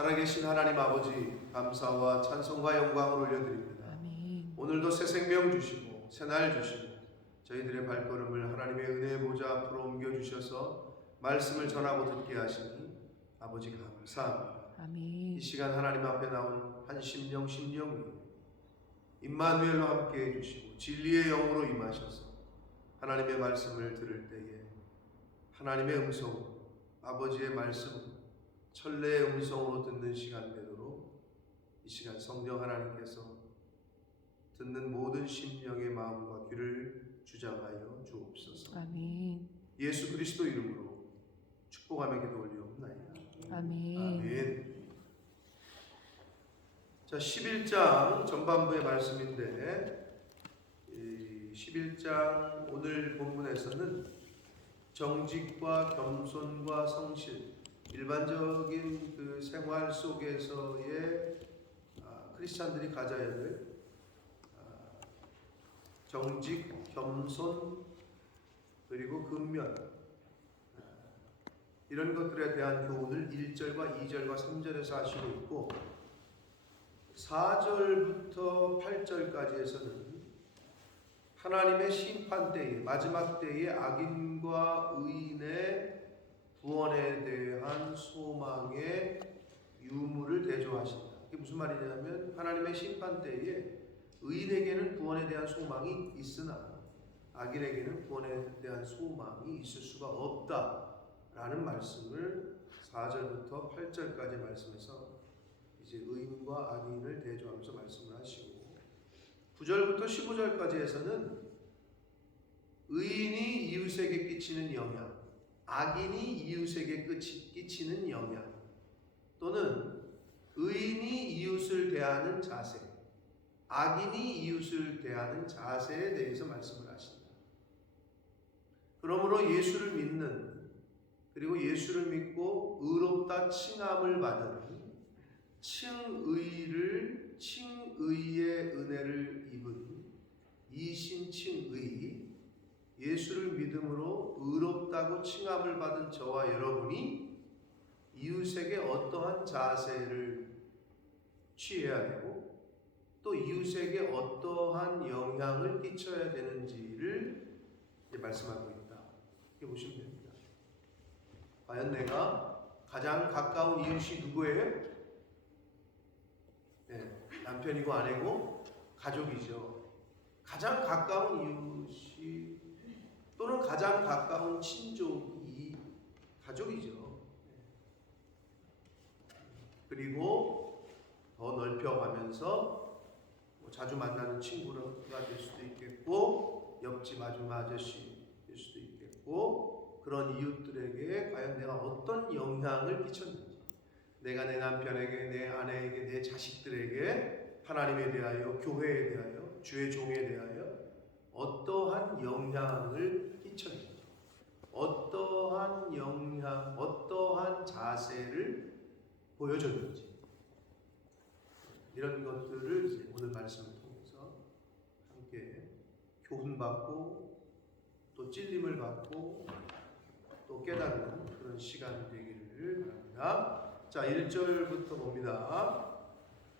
살아계신 하나님 아버지, 감사와 찬송과 영광을 올려드립니다. 아멘. 오늘도 새 생명 주시고 새 날 주시고 저희들의 발걸음을 하나님의 은혜의 보좌 앞으로 옮겨주셔서 말씀을 전하고 듣게 하시니 아버지 감사합니다. 아멘. 이 시간 하나님 앞에 나온 한 심령 심령이 임마누엘로 함께 해주시고 진리의 영으로 임하셔서 하나님의 말씀을 들을 때에 하나님의 음성, 아버지의 말씀, 천래의 음성으로 듣는 시간 되도록 이 시간 성령 하나님께서 듣는 모든 심령의 마음과 귀를 주장하여 주옵소서. 아멘. 예수 그리스도 이름으로 축복하며 기도 올리옵나이다. 아멘. 아멘. 자, 11장 전반부의 말씀인데 11장 오늘 본문에서는 정직과 겸손과 성실, 일반적인 그 생활 속에서의 크리스찬들이 가져야 될 정직, 겸손, 그리고 근면, 이런 것들에 대한 교훈을 1절과 2절과 3절에서 하시고 있고 4절부터 8절까지에서는 하나님의 심판 때에, 마지막 때에 악인과 의인의 구원에 대한 소망의 유무를 대조하신다. 이게 무슨 말이냐면 하나님의 심판 때에 의인에게는 구원에 대한 소망이 있으나 악인에게는 구원에 대한 소망이 있을 수가 없다라는 말씀을 4절부터 8절까지 말씀에서 이제 의인과 악인을 대조하면서 말씀을 하시고 9절부터 15절까지 해서는 의인이 이웃에게 끼치는 영향, 악인이 이웃에게 끼치는 영향, 또는 의인이 이웃을 대하는 자세, 악인이 이웃을 대하는 자세에 대해서 말씀을 하신다. 그러므로 예수를 믿는, 그리고 예수를 믿고 의롭다 칭함을 받은 칭의의 은혜를 입은 이신칭의, 예수를 믿음으로 의롭다고 칭함을 받은 저와 여러분이 이웃에게 어떠한 자세를 취해야 되고 또 이웃에게 어떠한 영향을 끼쳐야 되는지를 이제 말씀하고 있다. 이렇게 보시면 됩니다. 과연 내가 가장 가까운 이웃이 누구예요? 네, 남편이고 아내고 가족이죠. 가장 가까운 이웃이 또는 가장 가까운 친족이 가족이죠. 그리고 더 넓혀가면서 자주 만나는 친구가 될 수도 있겠고 옆집 아줌마 아저씨 될 수도 있겠고 그런 이웃들에게 과연 내가 어떤 영향을 끼쳤는지, 내가 내 남편에게, 내 아내에게, 내 자식들에게 하나님에 대하여, 교회에 대하여, 주의 종에 대하여 어떠한 영향을 끼쳤는지, 어떠한 영향, 어떠한 자세를 보여줬는지, 이런 것들을 이제 오늘 말씀을 통해서 함께 교훈받고 또 찔림을 받고 또 깨닫는 그런 시간이 되기를 바랍니다. 자, 1절부터 봅니다.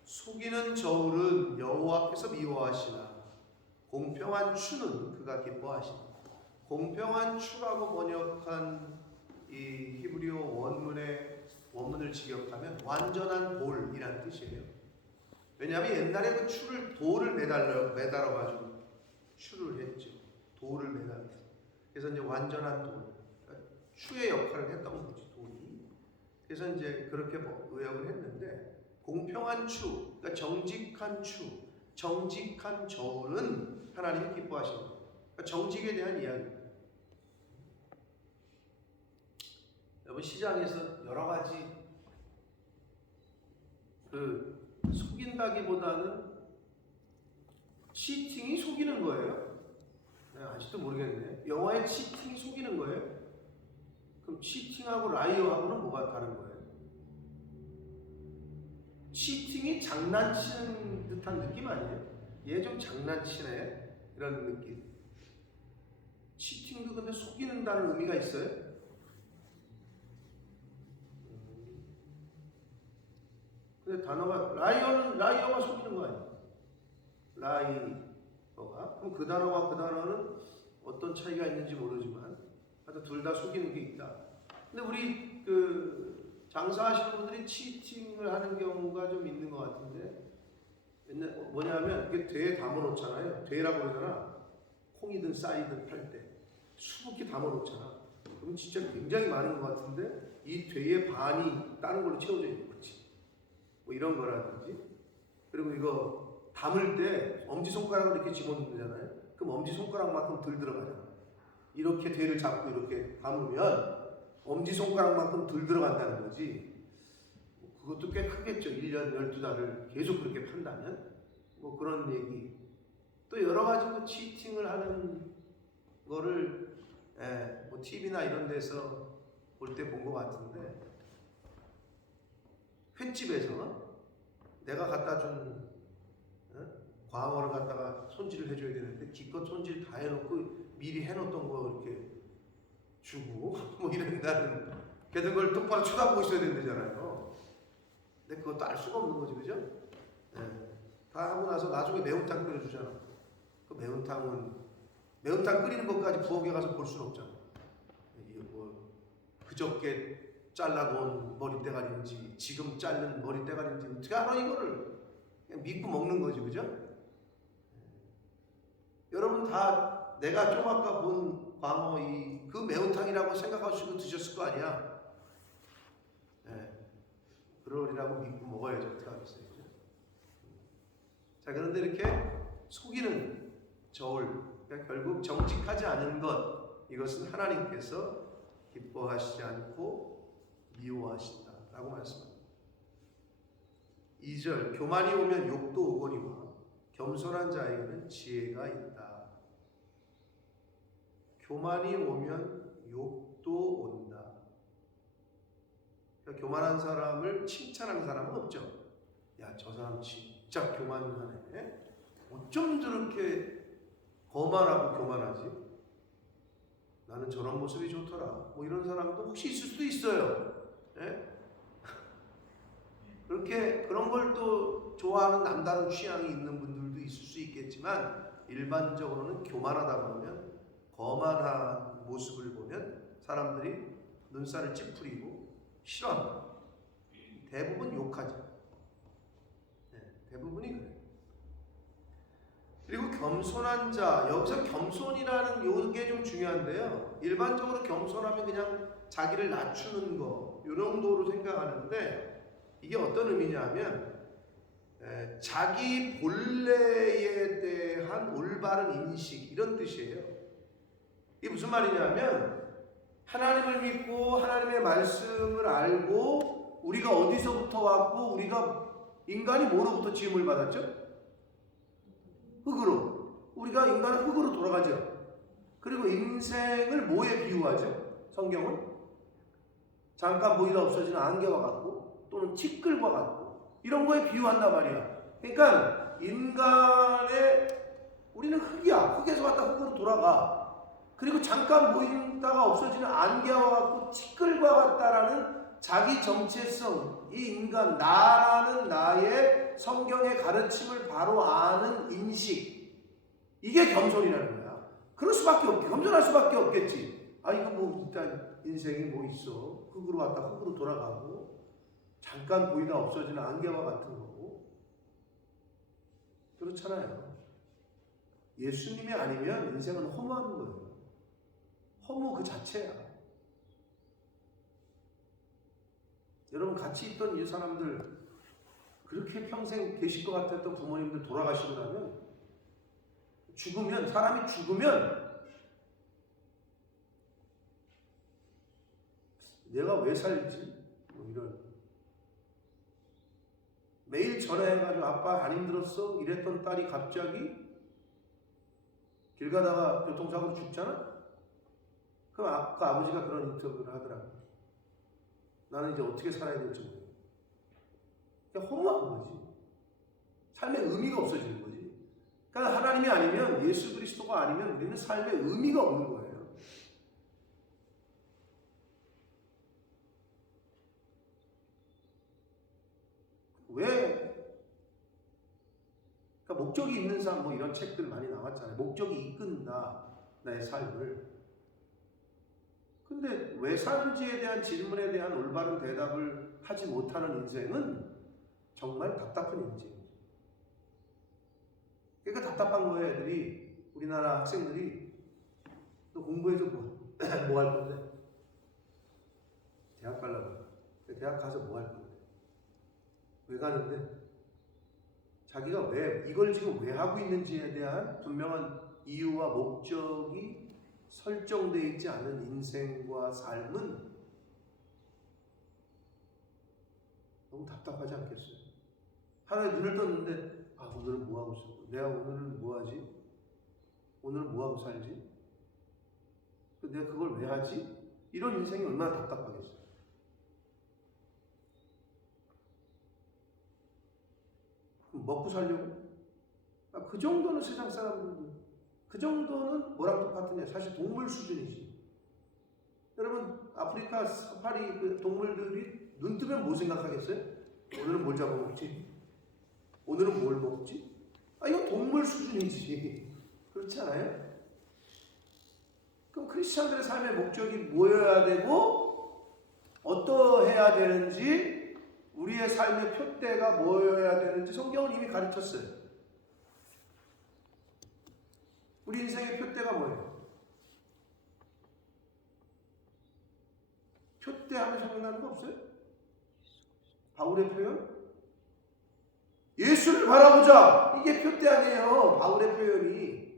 속이는 저울은 여호와께서 미워하시나 공평한 추는 그가 기뻐하시나. 공평한 추라고 번역한 이 히브리어 원문을 직역하면 완전한 돌이라는 뜻이에요. 왜냐하면 옛날에 그 추를 돌을 매달아 가지고 추를 했죠. 돌을 매달아서. 그래서 이제 완전한 돌, 그러니까 추의 역할을 했던 거지, 돌이. 그래서 이제 그렇게 의역을 했는데 공평한 추, 그러니까 정직한 추, 정직한 저울은 하나님이 기뻐하시는 거예요. 그러니까 정직에 대한 이야기입니다. 여러분, 시장에서 여러 가지 속인다기보다는 치팅이 속이는 거예요. 아직도 모르겠네. 영화의 치팅이 속이는 거예요? 그럼 치팅하고 라이어하고는 뭐가 다른 거예요? 치팅이 장난치는 듯한 느낌 아니에요? 얘 좀 장난치네? 이런 느낌. 치팅도 근데 속이는다는 의미가 있어요? 근데 단어가 라이어가 속이는 거 아니에요? 라이어가. 그럼 그 단어와 그 단어는 어떤 차이가 있는지 모르지만 하여튼 둘 다 속이는 게 있다. 근데 우리 그 장사하시는 분들이 치팅을 하는 경우가 좀 있는 것 같은데, 뭐냐면 이게 되에 담아놓잖아요. 되라고 그러잖아. 콩이든 쌀이든 팔 때 수북히 담아놓잖아. 그럼 진짜 굉장히 많은 것 같은데 이 되의 반이 다른 걸로 채워져 있는 거지. 뭐 이런 거라든지. 그리고 이거 담을 때 엄지손가락을 이렇게 집어넣잖아요. 그럼 엄지손가락만큼 덜 들어가잖아. 이렇게 되를 잡고 이렇게 담으면 엄지손가락만큼 덜 들어간다는 거지. 그것도 꽤 크겠죠. 1년 12달을 계속 그렇게 판다면. 뭐 그런 얘기. 또 여러 가지 뭐 치팅을 하는 거를 뭐 TV나 이런 데서 볼 때 본 것 같은데, 횟집에서 내가 갖다 준 광어를 갖다가 손질을 해줘야 되는데 기껏 손질 다 해놓고 미리 해놓던 거 이렇게 주고 뭐 이런다는, 걔들 그걸 똑바로 쳐다보고 있어야 된다잖아요. 근데 그것도 알 수가 없는 거지, 그죠? 다 하고 나서 나중에 매운탕 끓여주잖아. 그 매운탕 끓이는 것까지 부엌에 가서 볼 수는 없잖아. 이게 뭐 그저께 잘라놓은 머리대가리인지 지금 자른 머리대가리인지 어떻게 알아 이거를. 그냥 믿고 먹는 거지, 그죠? 여러분 다 내가 좀 아까 본 광어 그 매운탕이라고 생각하시고 드셨을 거 아니야. 그러리라고 믿고 먹어야죠. 어떻게 하겠어요, 그죠? 자, 그런데 이렇게 속이는 저울, 그러니까 결국 정직하지 않은 것, 이것은 하나님께서 기뻐하시지 않고 미워하신다라고 말씀합니다. 2절, 교만이 오면 욕도 오거니와 겸손한 자에게는 지혜가 있다. 교만이 오면 욕도 온다. 그러니까 교만한 사람을 칭찬하는 사람은 없죠. 야, 저 사람 진짜 교만하네. 어쩜 저렇게 거만하고 교만하지? 나는 저런 모습이 좋더라. 뭐 이런 사람도 혹시 있을 수도 있어요. 그렇게 그런 걸 또 좋아하는 남다른 취향이 있는 분들도 있을 수 있겠지만, 일반적으로는 교만하다 보면, 거만한 모습을 보면 사람들이 눈살을 찌푸리고 싫어합니다. 대부분 욕하죠. 대부분이 그래요. 그리고 겸손한 자, 여기서 겸손이라는 요게 좀 중요한데요. 일반적으로 겸손하면 그냥 자기를 낮추는 거, 요 정도로 생각하는데, 이게 어떤 의미냐면 자기 본래에 대한 올바른 인식, 이런 뜻이에요. 이게 무슨 말이냐면, 하나님을 믿고 하나님의 말씀을 알고 우리가 어디서부터 왔고, 우리가 인간이 뭐로부터 지음을 받았죠? 흙으로. 우리가 인간은 흙으로 돌아가죠. 그리고 인생을 뭐에 비유하죠? 성경은 잠깐 보이다 없어지는 안개와 같고, 또는 티끌과 같고, 이런 거에 비유한단 말이야. 그러니까 우리는 흙이야. 흙에서 갔다 흙으로 돌아가. 그리고 잠깐 보이다가 없어지는 안개와 같고 티끌과 같다라는 자기 정체성, 이 인간, 나라는 나의 성경의 가르침을 바로 아는 인식, 이게 겸손이라는 거야. 그럴 수밖에 없게, 겸손할 수밖에 없겠지. 이거 뭐 일단 인생이 뭐 있어. 흙으로 왔다 흙으로 돌아가고, 잠깐 보이다 없어지는 안개와 같은 거고. 그렇잖아요. 예수님이 아니면 인생은 허무한 거예요. 허무 그 자체야. 여러분 같이 있던 이 사람들, 그렇게 평생 계실 것 같았던 부모님들 돌아가시고 나면, 사람이 죽으면 내가 왜 살지? 뭐 이런. 매일 전화해가지고 아빠 안 힘들었어? 이랬던 딸이 갑자기 길 가다가 교통사고로 죽잖아? 그럼 그 아버지가 그런 인터뷰를 하더라고. 나는 이제 어떻게 살아야 될지 모르겠어. 그냥 허무한 거지. 삶의 의미가 없어지는 거지. 그러니까 하나님이 아니면, 예수 그리스도가 아니면 우리는 삶의 의미가 없는 거예요. 왜? 그러니까 목적이 있는 삶 뭐 이런 책들 많이 나왔잖아요. 목적이 이끈다 나의 삶을. 근데 왜 사는지에 대한 질문에 대한 올바른 대답을 하지 못하는 인생은 정말 답답한 인생이죠. 그러니까 답답한 거예요. 애들이, 우리나라 학생들이. 너 공부해서 뭐 할 건데? 대학 가려고. 대학 가서 뭐 할 건데? 왜 가는데? 자기가 왜 이걸 지금 왜 하고 있는지에 대한 분명한 이유와 목적이 설정되어 있지 않은 인생과 삶은 너무 답답하지 않겠어요? 하루에 눈을 떴는데 오늘은 뭐 하고 있어? 내가 오늘은 뭐 하지? 오늘은 뭐 하고 살지? 내가 그걸 왜 하지? 이런 인생이 얼마나 답답하겠어요? 먹고 살려고? 그 정도는 세상 사람들도, 그 정도는 뭐랑 똑같으냐? 사실 동물 수준이지. 여러분, 아프리카 사파리 그 동물들이 눈 뜨면 뭐 생각하겠어요? 오늘은 뭘 잡아먹지? 오늘은 뭘 먹지? 이건 동물 수준이지. 그렇지 않아요? 그럼 크리스찬들의 삶의 목적이 뭐여야 되고, 어떠해야 되는지, 우리의 삶의 표대가 뭐여야 되는지 성경은 이미 가르쳤어요. 우리 인생의 표대가 뭐예요? 표대하면 생각나는 거 없어요? 바울의 표현? 예수를 바라보자. 이게 표대 아니에요. 바울의 표현이.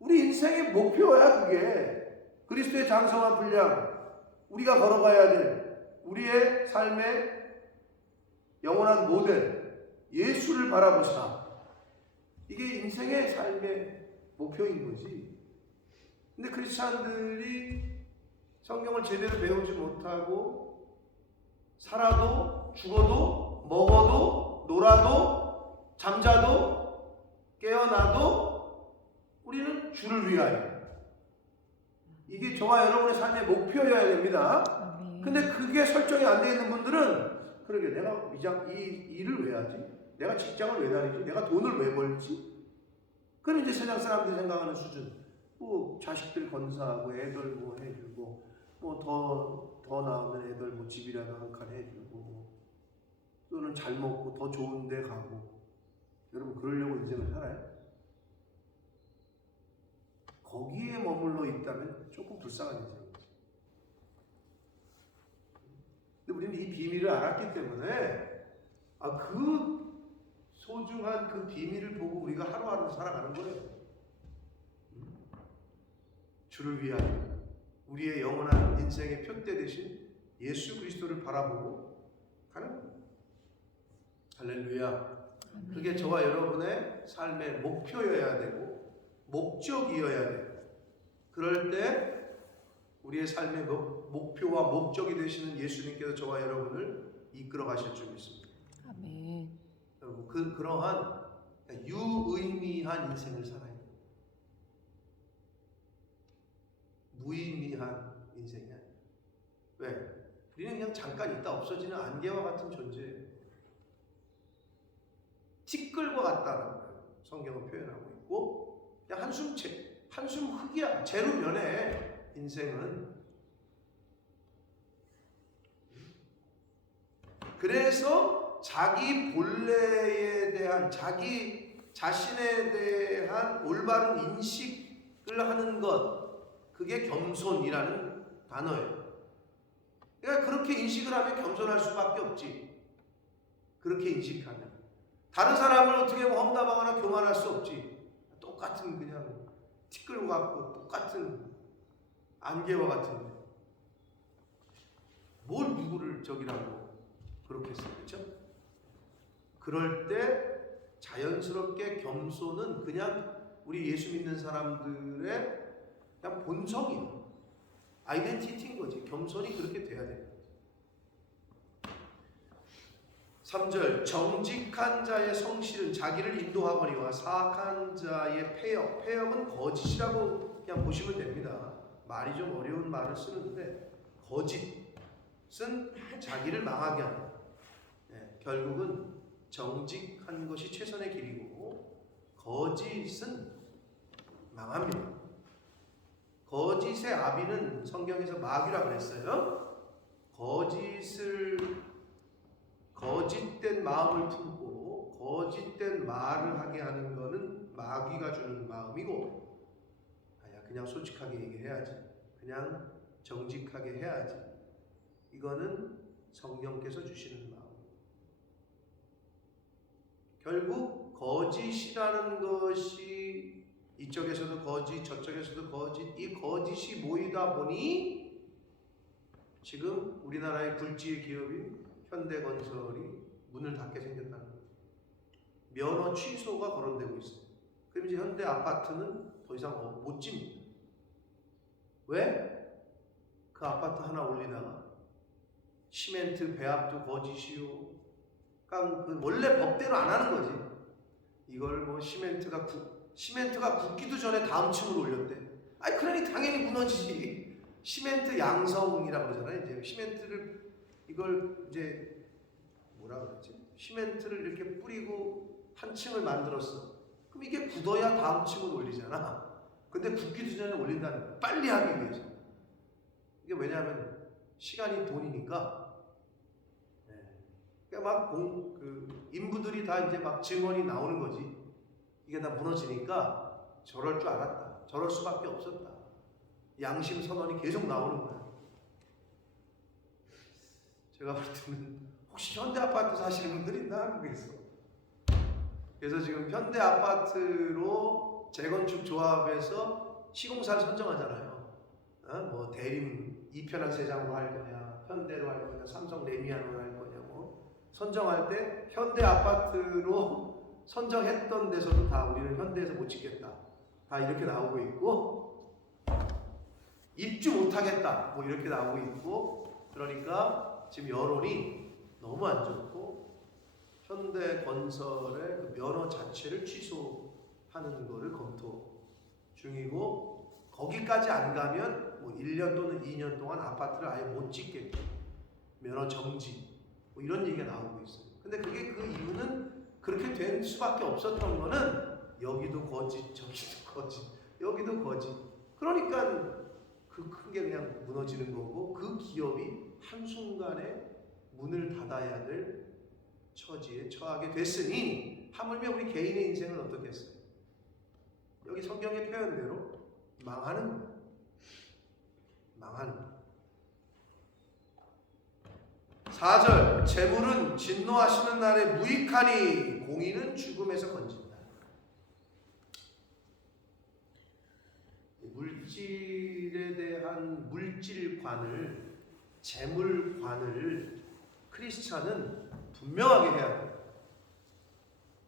우리 인생의 목표야 그게. 그리스도의 장성한 분량, 우리가 걸어가야 될 우리의 삶의 영원한 모델, 예수를 바라보자. 이게 인생의 삶의 목표인 거지. 근데 크리스찬들이 성경을 제대로 배우지 못하고 살아도 죽어도 먹어도 놀아도 잠자도 깨어나도 우리는 주를 위하여. 이게 저와 여러분의 삶의 목표여야 됩니다. 근데 그게 설정이 안 되어 있는 분들은 그러게 내가 이 일을 왜 하지? 내가 직장을 왜 다니지? 내가 돈을 왜 벌지? 그럼 이제 세상 사람들이 생각하는 수준. 뭐 자식들 건사하고 애들 뭐 해주고 뭐 더 나오면 애들 뭐 집이라도 한 칸 해주고 또는 잘 먹고 더 좋은 데 가고. 여러분 그러려고 인생을 살아요? 거기에 머물러 있다면 조금 불쌍한 인생이죠. 근데 우리는 이 비밀을 알았기 때문에 그 소중한 그 비밀을 보고 우리가 하루하루 살아가는 거예요. 주를 위하여 우리의 영원한 인생의 표대 대신 예수 그리스도를 바라보고 가는 거예요. 할렐루야. 그게 저와 여러분의 삶의 목표여야 되고 목적이어야 돼요. 그럴 때 우리의 삶의 목표와 목적이 되시는 예수님께서 저와 여러분을 이끌어 가실 줄 믿습니다. 아멘. 여러분 그러한 유의미한 인생을 살아야 돼요. 무의미한 인생이 아니에요. 왜? 우리는 그냥 잠깐 있다 없어지는 안개와 같은 존재예요. 티끌과 같다는 거예요. 성경은 표현하고 있고 그냥 한숨 흙이야. 재로 변해. 인생은. 그래서 자기 본래에 대한 자기 자신에 대한 올바른 인식을 하는 것, 그게 겸손이라는 단어예요. 그러니까 그렇게 인식을 하면 겸손할 수밖에 없지. 그렇게 인식하면 다른 사람을 어떻게 험담하거나 교만할 수 없지. 똑같은 그냥 티끌 같고 똑같은 안개와 같은데 뭘 누구를 저기라고 그렇게 했어요. 그렇죠? 그럴 때 자연스럽게 겸손은 그냥 우리 예수 믿는 사람들의 그냥 본성이에요. 아이덴티티인 거지. 겸손이 그렇게 돼야 돼요. 3절 정직한 자의 성실은 자기를 인도하거니와 사악한 자의 폐역은 거짓이라고 그냥 보시면 됩니다. 말이 좀 어려운 말을 쓰는데 거짓은 자기를 망하게 하는. 결국은 정직한 것이 최선의 길이고 거짓은 망합니다. 거짓의 아비는 성경에서 마귀라 그랬어요. 거짓된 마음을 품고 거짓된 말을 하게 하는 것은 마귀가 주는 마음이고, 그냥 솔직하게 얘기해야지, 그냥 정직하게 해야지, 이거는 성령께서 주시는 마음. 결국 거짓이라는 것이 이쪽에서도 거짓, 저쪽에서도 거짓, 이 거짓이 모이다 보니 지금 우리나라의 굴지의 기업인 현대건설이 문을 닫게 생겼다는 거예요. 면허 취소가 거론되고 있어요. 그럼 이제 현대 아파트는 더 이상 못 집니다. 왜? 그 아파트 하나 올리다가 시멘트 배합도 거짓이요. 원래 법대로 안 하는 거지. 이걸 뭐 시멘트가 굳기도 전에 다음 층으로 올렸대. 그러니 당연히 무너지지. 시멘트 양성이라고 그러잖아요. 이제 시멘트를 이걸 이제 뭐라 그러지? 시멘트를 이렇게 뿌리고 한 층을 만들었어. 그럼 이게 굳어야 다음 층을 올리잖아. 근데 굳기도 전에 올린다는 거야. 빨리 하기 위해서. 이게 왜냐하면 시간이 돈이니까. 그러니까 인부들이 다 이제 막 증언이 나오는 거지. 이게 다 무너지니까 저럴 줄 알았다. 저럴 수밖에 없었다. 양심 선언이 계속 나오는 거야. 제가 볼 때는 혹시 현대 아파트 사시는 분들이 있나 한국에서. 그래서 지금 현대 아파트로 재건축 조합에서 시공사를 선정하잖아요. 뭐 대림 이편한 세장으로 할 거냐, 현대로 할 거냐, 삼성 레미안으로 할 거냐, 뭐 선정할 때 현대 아파트로 선정했던 데서도 다 우리는 현대에서 못 짓겠다. 다 이렇게 나오고 있고, 입주 못 하겠다. 뭐 이렇게 나오고 있고, 그러니까 지금 여론이 너무 안 좋고, 현대건설의 그 면허 자체를 취소하는 거를 검토 중이고, 거기까지 안 가면 뭐 1년 또는 2년 동안 아파트를 아예 못 짓겠다. 면허 정지. 뭐 이런 얘기가 나오고 있어요. 근데 그게 그 이유는 그렇게 된 수밖에 없었던 거는 여기도 거짓, 저기도 거짓, 여기도 거짓. 그러니까 그 큰 게 그냥 무너지는 거고, 그 기업이 한순간에 문을 닫아야 될 처지에 처하게 됐으니, 하물며 우리 개인의 인생은 어떻겠어요? 여기 성경의 표현대로 망하는 거예요. 망하는 거예요. 4절, 재물은 진노하시는 날에 무익하니 공의는 죽음에서 건진다. 물질에 대한 물질관을, 재물관을 크리스찬은 분명하게 해야 돼요.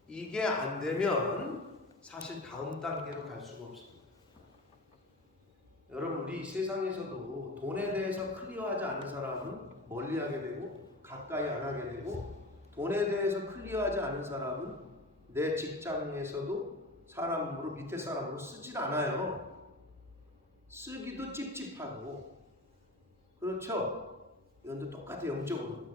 이게 안 되면 사실 다음 단계로 갈 수가 없습니다. 여러분, 우리 세상에서도 돈에 대해서 클리어하지 않은 사람은 멀리하게 되고 가까이 안 하게 되고, 돈에 대해서 클리어하지 않은 사람은 내 직장에서도 사람으로, 밑에 사람으로 쓰질 않아요. 쓰기도 찝찝하고. 그렇죠? 이건도 똑같아. 영적으로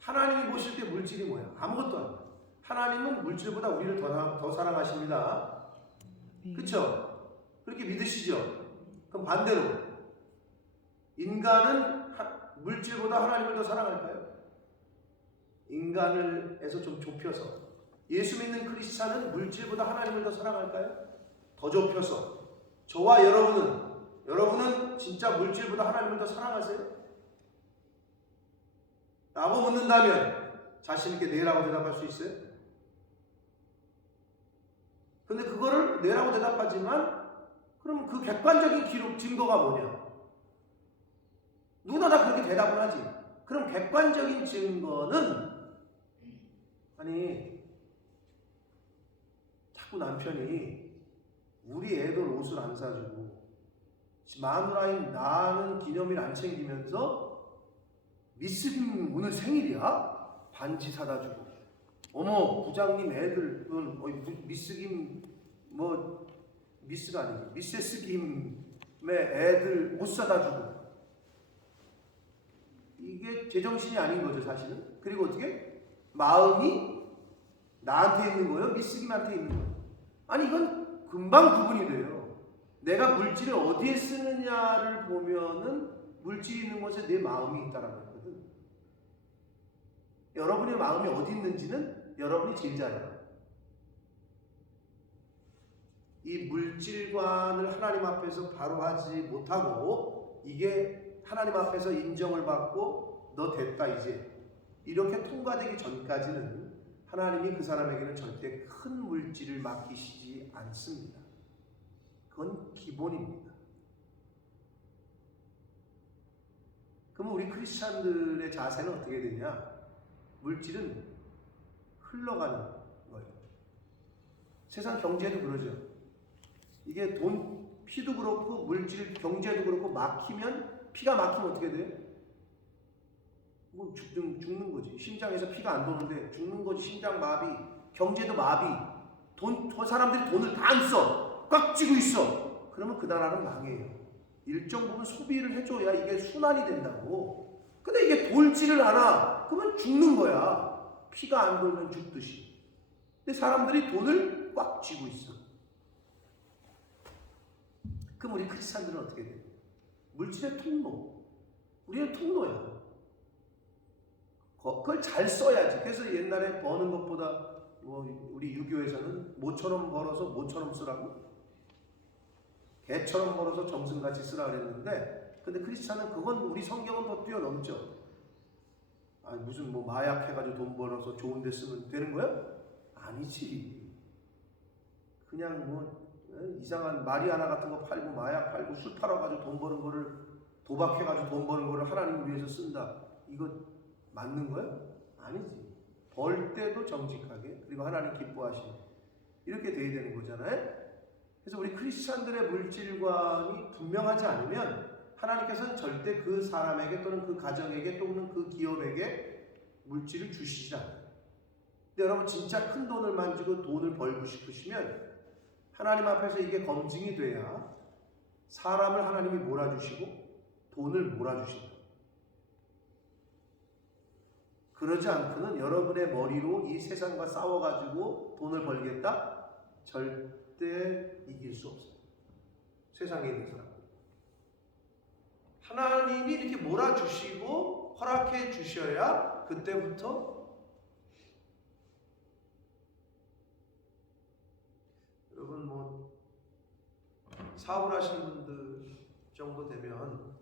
하나님이 보실 때 물질이 뭐야? 아무것도 아니야. 하나님은 물질보다 우리를 더 사랑하십니다. 그렇죠? 그렇게 믿으시죠? 그럼 반대로 인간은 물질보다 하나님을 더 사랑할까요? 인간을에서 좀 좁혀서, 예수 믿는 크리스찬은 물질보다 하나님을 더 사랑할까요? 더 좁혀서. 저와 여러분은 진짜 물질보다 하나님을 더 사랑하세요? 라고 묻는다면 자신있게 네라고 대답할 수 있어요? 근데 그거를 네라고 대답하지만, 그럼 그 객관적인 기록, 증거가 뭐냐? 누구나 다 그렇게 대답을 하지. 그럼 객관적인 증거는, 아니, 자꾸 남편이 우리 애들 옷을 안 사주고, 마누라인 나는 기념일 안 챙기면서, 미스 김 오늘 생일이야? 반지 사다 주고, 어머 부장님 애들 미스 김 미스가 아니고 미세스 김의 애들 옷 사다 주고, 이게 제정신이 아닌 거죠 사실은. 그리고 어떻게? 마음이 나한테 있는 거예요? 미쓰김한테 있는 거예요? 아니 이건 금방 구분이 돼요. 내가 물질을 어디에 쓰느냐를 보면은 물질이 있는 곳에 내 마음이 있다라는 거거든. 여러분의 마음이 어디 있는지는 여러분이 제일 잘 알아요. 이 물질관을 하나님 앞에서 바로 하지 못하고 이게 하나님 앞에서 인정을 받고 너 됐다 이제 이렇게 통과되기 전까지는 하나님이 그 사람에게는 절대 큰 물질을 맡기시지 않습니다. 그건 기본입니다. 그럼 우리 크리스찬들의 자세는 어떻게 되냐? 물질은 흘러가는 거예요. 세상 경제도 그러죠. 이게 돈, 피도 그렇고 물질, 경제도 그렇고 막히면 피가 막히면 어떻게 돼요? 뭐 죽는 거지. 심장에서 피가 안 도는데 죽는 거지. 심장 마비, 경제도 마비. 사람들이 돈을 다 안 써. 꽉 쥐고 있어. 그러면 그 나라는 망해요. 일정 부분 소비를 해줘야 이게 순환이 된다고. 근데 이게 돌지를 않아. 그러면 죽는 거야. 피가 안 돌면 죽듯이. 근데 사람들이 돈을 꽉 쥐고 있어. 그럼 우리 크리스찬들은 어떻게 돼? 물질의 통로. 우리는 통로야. 그걸 잘 써야지. 그래서 옛날에 버는 것보다 우리 유교에서는 모처럼 벌어서 모처럼 쓰라고, 개처럼 벌어서 정승같이 쓰라 그랬는데, 근데 크리스찬은 그건 우리 성경은 더 뛰어넘죠. 아니 무슨 마약 해가지고 돈 벌어서 좋은 데 쓰면 되는 거야? 아니지. 그냥 이상한 마리아나 같은 거 팔고 마약 팔고 술 팔아가지고 돈 버는 거를, 도박해가지고 돈 버는 거를 하나님을 위해서 쓴다. 이거 맞는 거야? 아니지. 벌 때도 정직하게, 그리고 하나님 기뻐하시는, 이렇게 돼야 되는 거잖아요. 그래서 우리 크리스찬들의 물질관이 분명하지 않으면 하나님께서는 절대 그 사람에게 또는 그 가정에게 또는 그 기업에게 물질을 주시지 않아요. 근데 여러분 진짜 큰 돈을 만지고 돈을 벌고 싶으시면 하나님 앞에서 이게 검증이 돼야 사람을 하나님이 몰아주시고 돈을 몰아주신다. 그러지 않고는 여러분의 머리로 이 세상과 싸워가지고 돈을 벌겠다? 절대 이길 수 없어요. 세상에 있는 사람. 하나님이 이렇게 몰아주시고 허락해 주셔야 그때부터 여러분 사업을 하시는 분들 정도 되면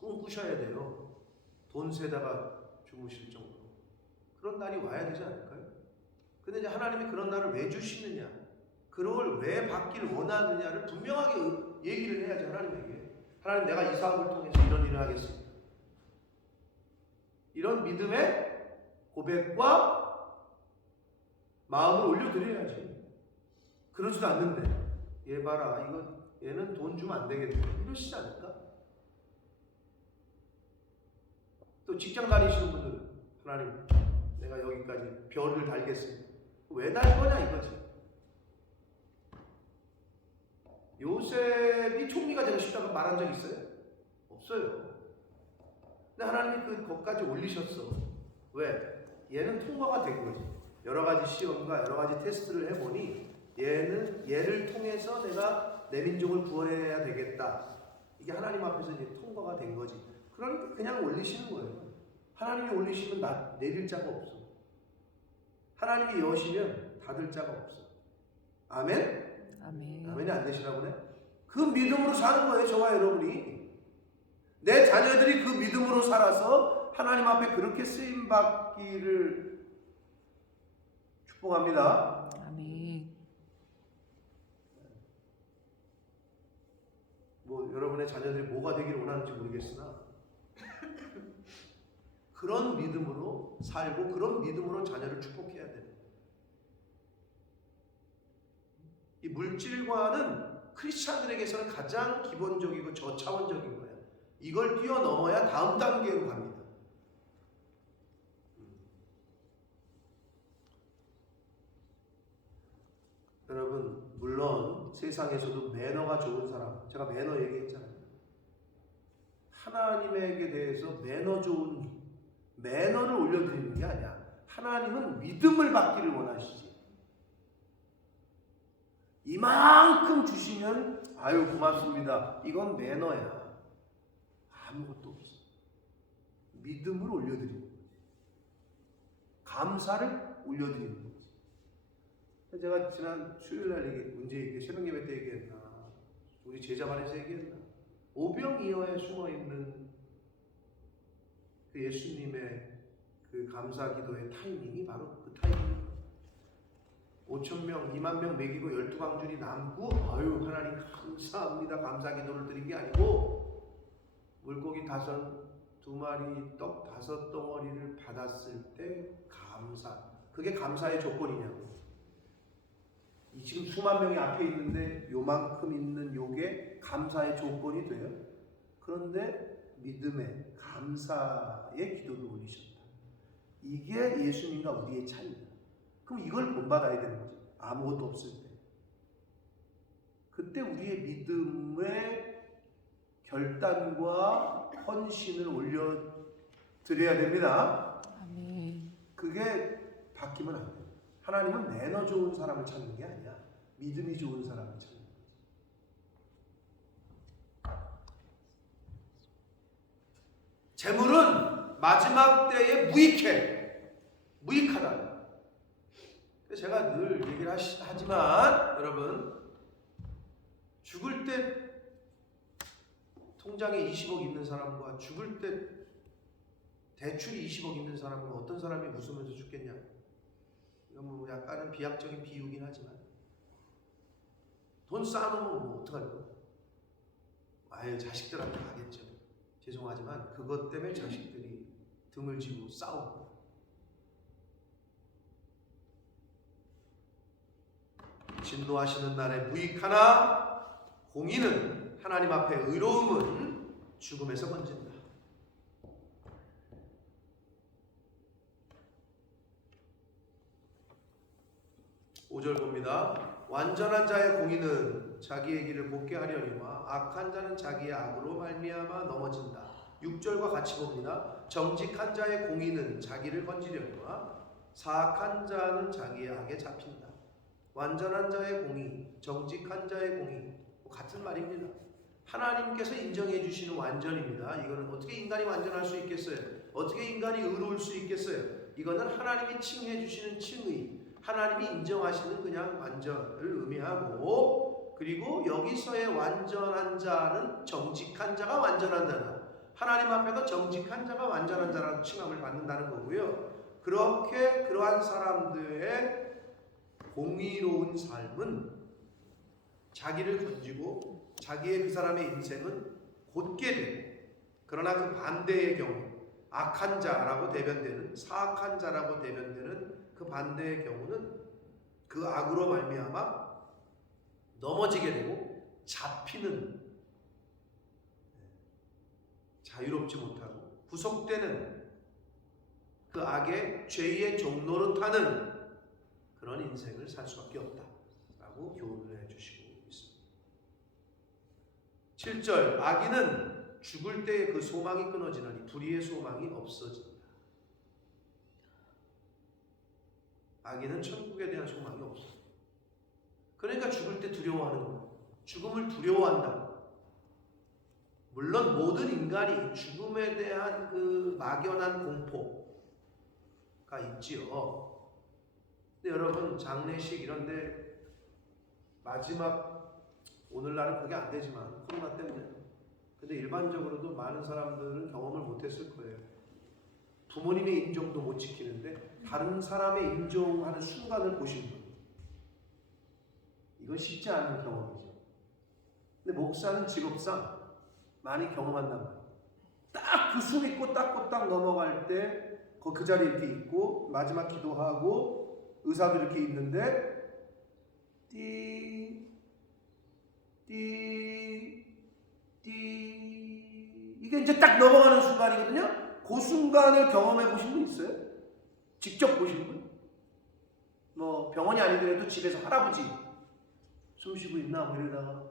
꿈꾸셔야 돼요. 돈 세다가 주무실 정도. 그런 날이 와야 되지 않을까요? 근데 이제 하나님이 그런 날을 왜 주시느냐, 그런 걸 왜 받기를 원하느냐를 분명하게 얘기를 해야지. 하나님에게, 하나님 내가 이 사업을 통해서 이런 일을 하겠습니다. 이런 믿음의 고백과 마음을 올려드려야지. 그러지도 않는데 얘 봐라, 얘는 돈 주면 안 되겠네, 이러시지 않을까? 또 직장 다니시는 분들은 하나님 내가 여기까지 별을 달겠습니다. 왜 달 거냐 이거지. 요셉이 총리가 되고 싶다고 말한 적 있어요? 없어요. 근데 하나님이 그것까지 올리셨어. 왜? 얘는 통과가 된 거지. 여러 가지 시험과 여러 가지 테스트를 해보니 얘를 통해서 내가 내 민족을 구원해야 되겠다. 이게 하나님 앞에서 이제 통과가 된 거지. 그러니까 그냥 올리시는 거예요. 하나님이 올리시면 내릴 자가 없어. 하나님이 여시면 닫을 자가 없어. 아멘? 아멘. 아멘이 안 되시나 보네. 그 믿음으로 사는 거예요, 저와 여러분이. 내 자녀들이 그 믿음으로 살아서 하나님 앞에 그렇게 쓰임 받기를 축복합니다. 아멘. 여러분의 자녀들이 뭐가 되기를 원하는지 모르겠으나 그런 믿음으로 살고 그런 믿음으로 자녀를 축복해야 됩니다. 이 물질과는 크리스찬들에게서는 가장 기본적이고 저차원적인 거예요. 이걸 뛰어넘어야 다음 단계로 갑니다. 여러분, 물론 세상에서도 매너가 좋은 사람, 제가 매너 얘기했잖아요. 하나님에게 대해서 매너 좋은, 매너를 올려드리는 게 아니야. 하나님은 믿음을 받기를 원하시지. 이만큼 주시면 아유 고맙습니다. 이건 매너야. 아무것도 없어. 믿음을 올려드리는 거지. 감사를 올려드리는 거지. 제가 지난 수요일날 문제 새벽 예배 때 얘기했나, 우리 제자반에서 얘기했나, 오병이어에 숨어있는 그 예수님의 그 감사 기도의 타이밍이 바로 그 타이밍. 5,000명, 2만 명 먹이고 12광줄이 남고 아유 하나님 감사합니다 감사 기도를 드린 게 아니고 물고기 2마리 떡 5덩어리를 받았을 때 감사. 그게 감사의 조건이냐고. 이 지금 수만 명이 앞에 있는데 요만큼 있는 요게 감사의 조건이 돼요. 그런데 믿음의 감사의 기도를 올리셨다. 이게 예수님과 우리의 차이입니다. 그럼 이걸 본받아야 되는 거죠. 아무것도 없을 때. 그때 우리의 믿음의 결단과 헌신을 올려드려야 됩니다. 아멘. 그게 바뀌면 안 돼요. 하나님은 매너 좋은 사람을 찾는 게 아니야. 믿음이 좋은 사람을 찾는 거지. 재물은 마지막 때에 무익하다. 제가 늘 얘기를 하지만 여러분, 죽을 때 통장에 20억 있는 사람과 죽을 때 대출이 20억 있는 사람과 어떤 사람이 웃으면서 죽겠냐? 이건 뭐 약간은 비약적인 비유긴 하지만 돈 쌓아놓으면 뭐 어떡하려고? 아유 자식들한테 가겠죠. 죄송하지만 그것 때문에 자식들이 등을 지고 싸우고, 진노하시는 날에 무익하나 공의는 하나님 앞에 의로움은 죽음에서 건진다. 5절 봅니다. 완전한 자의 공의는 자기의 길을 곱게 하려니와 악한 자는 자기의 악으로 말미암아 넘어진다. 6절과 같이 봅니다. 정직한 자의 공의는 자기를 건지려니와 사악한 자는 자기의 악에 잡힌다. 완전한 자의 공의, 정직한 자의 공의, 같은 말입니다. 하나님께서 인정해 주시는 완전입니다. 이거는 어떻게 인간이 완전할 수 있겠어요? 어떻게 인간이 의로울 수 있겠어요? 이거는 하나님이 칭해 주시는 칭의, 하나님이 인정하시는 그냥 완전을 의미하고, 그리고 여기서의 완전한 자는 정직한 자가 완전한 자다. 하나님 앞에서 정직한 자가 완전한 자라고 칭함을 받는다는 거고요. 그렇게 그러한 사람들의 공의로운 삶은 자기를 건지고 자기의 그 사람의 인생은 곧게 되고, 그러나 그 반대의 경우 악한 자라고 대변되는, 사악한 자라고 대변되는 그 반대의 경우는 그 악으로 말미암아 넘어지게 되고 잡히는, 자유롭지 못하고 구속되는, 그 악의 죄의 종노릇하는 그런 인생을 살 수밖에 없다라고 교훈을 해주시고 있습니다. 7절, 악인은 죽을 때에 그 소망이 끊어지나니 불의의 소망이 없어진다. 악인은 천국에 대한 소망이 없어. 그러니까 죽을 때 두려워하는 거야. 죽음을 두려워한다. 물론 모든 인간이 죽음에 대한 그 막연한 공포가 있지요. 근데 여러분, 장례식 이런데 마지막, 오늘날은 그게 안 되지만 코로나 때문에, 근데 일반적으로도 많은 사람들은 경험을 못했을 거예요. 부모님의 임종도 못 지키는데 다른 사람의 임종하는 순간을 보신 분, 이건 쉽지 않은 경험이죠. 근데 목사는 직업상 많이 경험한단 말이에요. 딱 그 숨 있고 딱 넘어갈 때 그 자리에 이렇게 있고 마지막 기도하고 의사도 이렇게 있는데 이게 이제 딱 넘어가는 순간이거든요. 그 순간을 경험해 보신 분 있어요? 직접 보신 분? 뭐 병원이 아니더라도 집에서 할아버지 숨 쉬고 있나 뭐 이러다가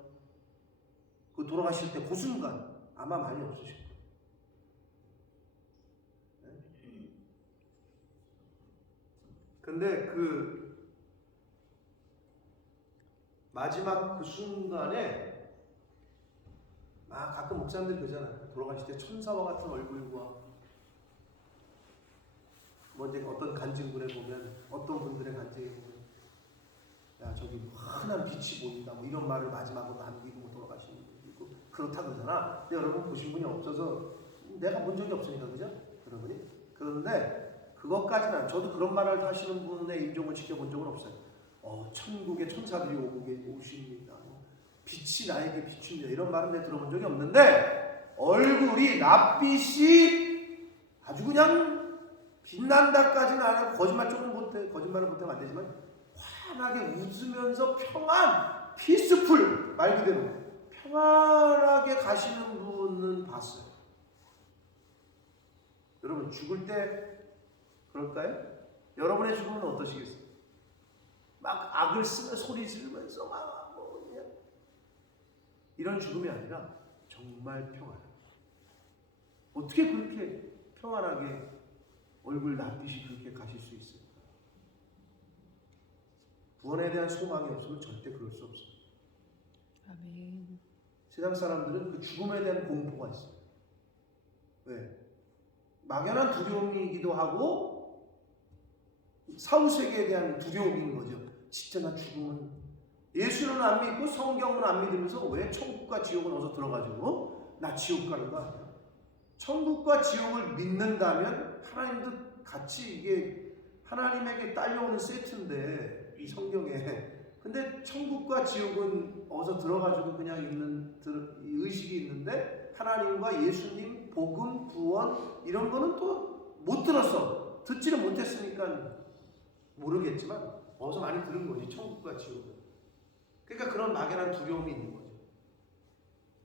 그 돌아가실 때 그 순간 아마 많이 없으실 거예요. 근데 그 마지막 그 순간에 가끔 목사님들 그러잖아요. 돌아가실 때 천사와 같은 얼굴과 뭐 이제 어떤 간증문에 보면 어떤 분들의 간증에 보면 야 저기 환한 빛이 보인다 뭐 이런 말을 마지막으로 남기고 뭐 돌아가시는 분도 있고 그렇다 그러잖아. 근데 여러분 보신 분이 없어서 내가 본 적이 없으니까 그죠? 여러분이? 그런데 그것까지는 저도 그런 말을 하시는 분의 인종을 지켜본 적은 없어요. 천국의 천사들이 오십니다. 빛이 나에게 비춥니다. 이런 말은 내가 들어본 적이 없는데 얼굴이 낯빛이 아주 그냥 빛난다까지는 안 하고 거짓말은 못하면 안 되지만 환하게 웃으면서 평안, 피스풀 말 그대로 평안하게 가시는 분은 봤어요. 여러분 죽을 때 그럴까요? 여러분의 죽음은 어떠시겠어요? 막 악을 쓰며 소리 지르면서 그냥 이런 죽음이 아니라 정말 평안. 어떻게 그렇게 평안하게 얼굴 낯빛이 그렇게 가실 수 있을까? 구원에 대한 소망이 없으면 절대 그럴 수 없어요. 아멘. 세상 사람들은 그 죽음에 대한 공포가 있어요. 왜? 막연한 두려움이기도 하고 사후세계에 대한 두려움인 거죠. 진짜 나 죽으면 예수는 안 믿고 성경은 안 믿으면서 왜 천국과 지옥은 어디서 들어가지고 나 지옥 가는 거 아니야? 천국과 지옥을 믿는다면 하나님도 같이 이게 하나님에게 딸려오는 세트인데 이 성경에 근데 천국과 지옥은 어디서 들어가지고 그냥 있는 의식이 있는데 하나님과 예수님 복음 구원 이런 거는 또 못 들었어. 듣지는 못했으니까 모르겠지만 어디서 많이 들은 거지 천국과 지옥은. 그러니까 그런 막연한 두려움이 있는 거죠.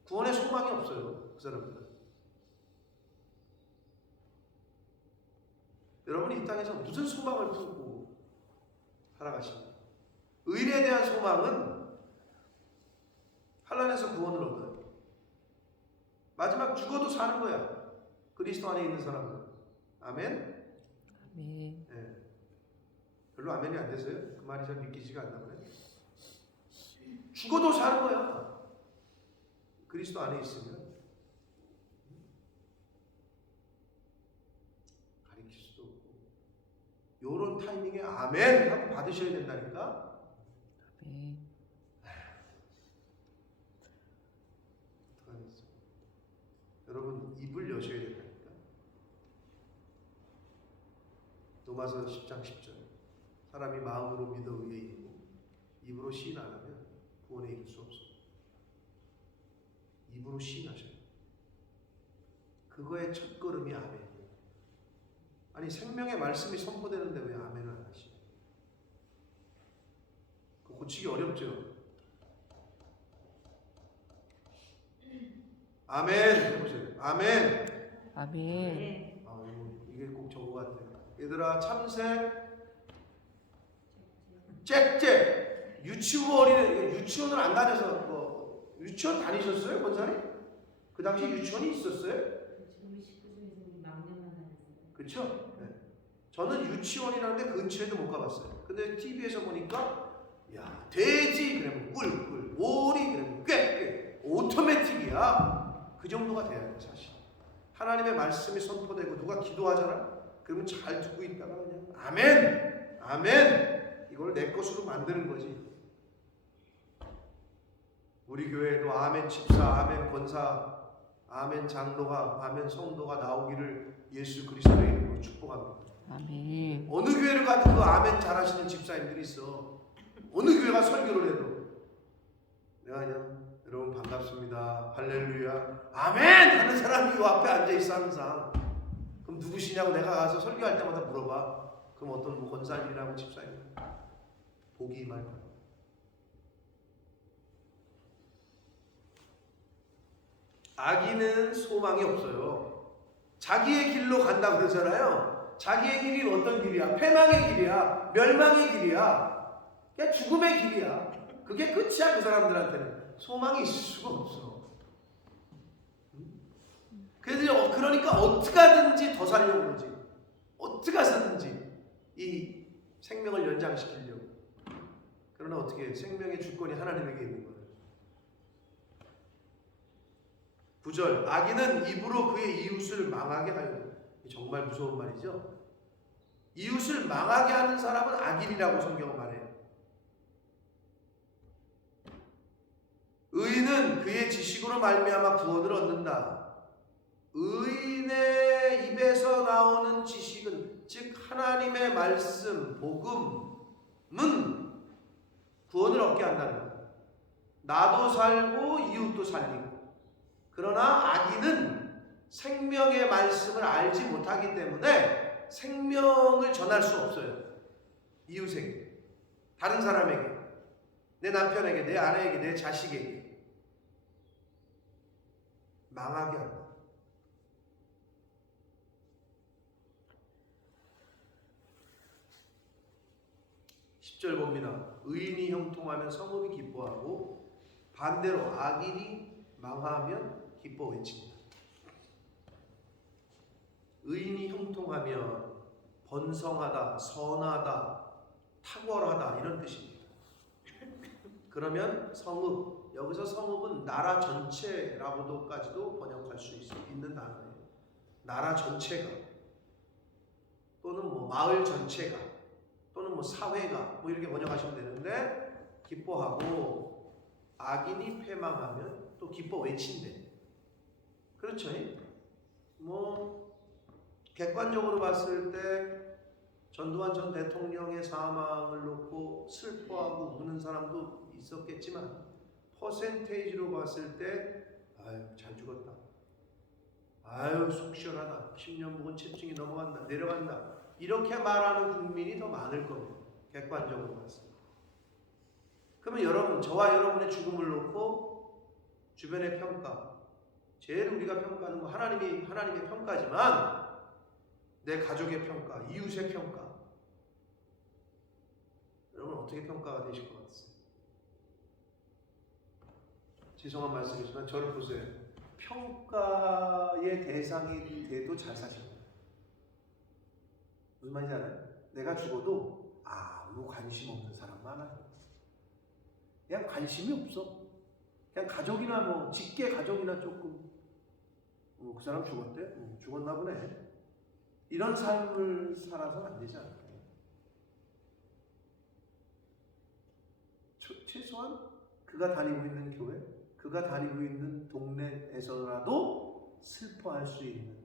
구원의 소망이 없어요 그 사람들은. 여러분이 이 땅에서 무슨 소망을 품고 살아가십니까? 의인에 대한 소망은 환난에서 구원을 얻어요. 마지막 죽어도 사는 거야. 그리스도 안에 있는 사람은. 아멘? 아멘. 네. 별로 아멘이 안 되세요? 그 말이 잘 믿기지가 않나 보네. 죽어도 사는 거야. 그리스도 안에 있으면. 가리킬 수도 없고. 요런 타이밍에 아멘 하고 받으셔야 된다니까. 아멘. 어떡하겠어. 여러분 입을 여셔야 된다니까. 로마서 10장 10절. 사람이 마음으로 믿어 의에 이르고 입으로 시인 안 하면 구원에 이를 수 없어. 입으로 시인하셔요. 그거의 첫 걸음이 아멘이에요. 아니 생명의 말씀이 선포되는데 왜 아멘을 안 하시죠? 그거 고치기 어렵죠? 아멘 해보세요. 아멘. 아멘. 이게 꼭 저거 같아요. 얘들아 참새 짹짹 유치원을 안 다녀서 뭐 유치원 다니셨어요 권사님? 그 당시 유치원이 있었어요? 우리 식구 중에서 우리 막내만 다녔어요. 그렇죠? 네. 저는 유치원이라는데 근처에도 못 가봤어요. 근데 TV에서 보니까 야 돼지 그러면 꿀꿀 오리 그러면 꾀꾀 오토매틱이야. 그 정도가 돼야 돼 사실. 하나님의 말씀이 선포되고 누가 기도하잖아. 그러면 잘 듣고 있다가 그냥 아멘 아멘 이걸 내 것으로 만드는 거지. 우리 교회에도 아멘 집사, 아멘 권사, 아멘 장로가, 아멘 성도가 나오기를 예수 그리스도의 이름으로 축복합니다. 아멘. 어느 교회를 가도 그 아멘 잘하시는 집사님들이 있어. 어느 교회가 설교를 해도 내가 그냥 여러분 반갑습니다 할렐루야 아멘 하는 사람이 이 앞에 앉아있어 항상. 그럼 누구시냐고 내가 가서 설교할 때마다 물어봐. 그럼 어떤 뭐 권사님이라고 집사님 복이 임할 거야. 악인은 소망이 없어요. 자기의 길로 간다 그러잖아요. 자기의 길이 어떤 길이야? 패망의 길이야. 멸망의 길이야. 그냥 죽음의 길이야. 그게 끝이야 그 사람들한테는. 소망이 있을 수가 없어. 그러니까 어떻게 하든지 더 살려고 그러지. 어떻게 해서든지 이 생명을 연장시키려고. 그러나 어떻게 해요? 생명의 주권이 하나님에게 있는 거예요. 9절 악인은 입으로 그의 이웃을 망하게 하여. 정말 무서운 말이죠. 이웃을 망하게 하는 사람은 악인이라고 성경은 말해요. 의인은 그의 지식으로 말미암아 구원을 얻는다. 의인의 입에서 나오는 지식은 즉 하나님의 말씀, 복음은 구원을 얻게 한다는 거예요. 나도 살고 이웃도 살리고. 그러나 악인은 생명의 말씀을 알지 못하기 때문에 생명을 전할 수 없어요. 이웃에게, 다른 사람에게, 내 남편에게, 내 아내에게, 내 자식에게 망하게 한다. 10절 봅니다. 의인이 형통하면 성읍이 기뻐하고 반대로 악인이 망하면 기뻐 외친다. 의인이 형통하면 번성하다, 선하다, 탁월하다 이런 뜻입니다. 그러면 성읍, 여기서 성읍은 나라 전체라고도까지도 번역할 수 있는 단어예요. 나라 전체가 또는 뭐 마을 전체가 또는 뭐 사회가 뭐 이렇게 번역하시면 되는데 기뻐하고 악인이 패망하면 또 기뻐 외친대. 그렇죠? 뭐 객관적으로 봤을 때 전두환 전 대통령의 사망을 놓고 슬퍼하고 우는 사람도 있었겠지만 퍼센테이지로 봤을 때 아유 잘 죽었다, 아유 속 시원하다, 10년 묵은 체증이 넘어간다, 내려간다 이렇게 말하는 국민이 더 많을 겁니다. 객관적으로 봤을 때. 그러면 여러분, 저와 여러분의 죽음을 놓고 주변의 평가, 제일 우리가 평가하는 건 하나님의 평가지만 내 가족의 평가, 이웃의 평가, 여러분 어떻게 평가가 되실 것 같으세요? 죄송한 말씀이지만 저를 보세요. 평가의 대상이 돼도 잘 사십니다. 무슨 말인지 알아요? 내가 죽어도 아무 관심 없는 사람 많아요. 그냥 관심이 없어. 그냥 가족이나 뭐 직계 가족이나 조금 그 사람 죽었대? 죽었나 보네. 이런 삶을 살아서는 안 되지 않을까요? 최소한 그가 다니고 있는 교회, 그가 다니고 있는 동네에서라도 슬퍼할 수 있는,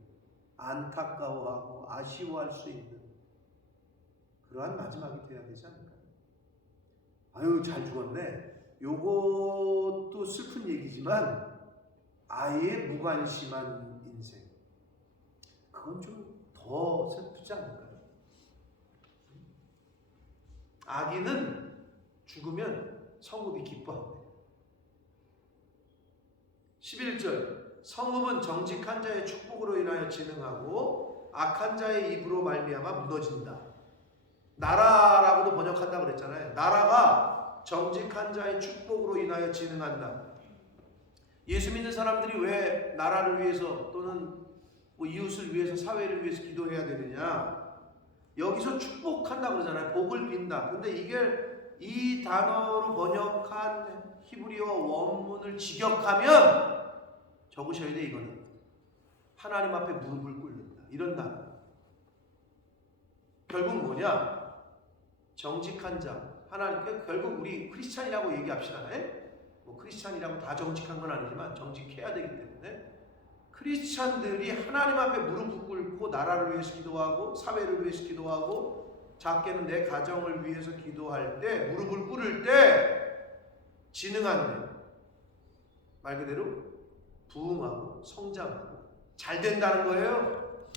안타까워하고 아쉬워할 수 있는 그러한 마지막이 돼야 되지 않을까요? 아유 잘 죽었네. 요것도 슬픈 얘기지만 아예 무관심한 인생, 그건 좀 더 슬프지 않을까요? 악인은 죽으면 성읍이 기뻐합니다. 11절 성읍은 정직한 자의 축복으로 인하여 진흥하고 악한 자의 입으로 말미암아 무너진다. 나라라고도 번역한다고 그랬잖아요. 나라가 정직한 자의 축복으로 인하여 진흥한다. 예수 믿는 사람들이 왜 나라를 위해서 또는 뭐 이웃을 위해서, 사회를 위해서 기도해야 되느냐? 여기서 축복한다 그러잖아요. 복을 빈다. 근데 이게 이 단어로 번역한 히브리어 원문을 직역하면 적으셔야 돼. 이거는 하나님 앞에 무릎을 꿇는다, 이런 단어. 결국 뭐냐? 정직한 자, 하나님, 결국 우리 크리스찬이라고 얘기합시다. 뭐 크리스찬이라고 다 정직한 건 아니지만 정직해야 되기 때문에 크리스찬들이 하나님 앞에 무릎을 꿇고 나라를 위해서 기도하고 사회를 위해서 기도하고 작게는 내 가정을 위해서 기도할 때, 무릎을 꿇을 때 진흥한대. 말 그대로 부흥하고 성장하고 잘 된다는 거예요.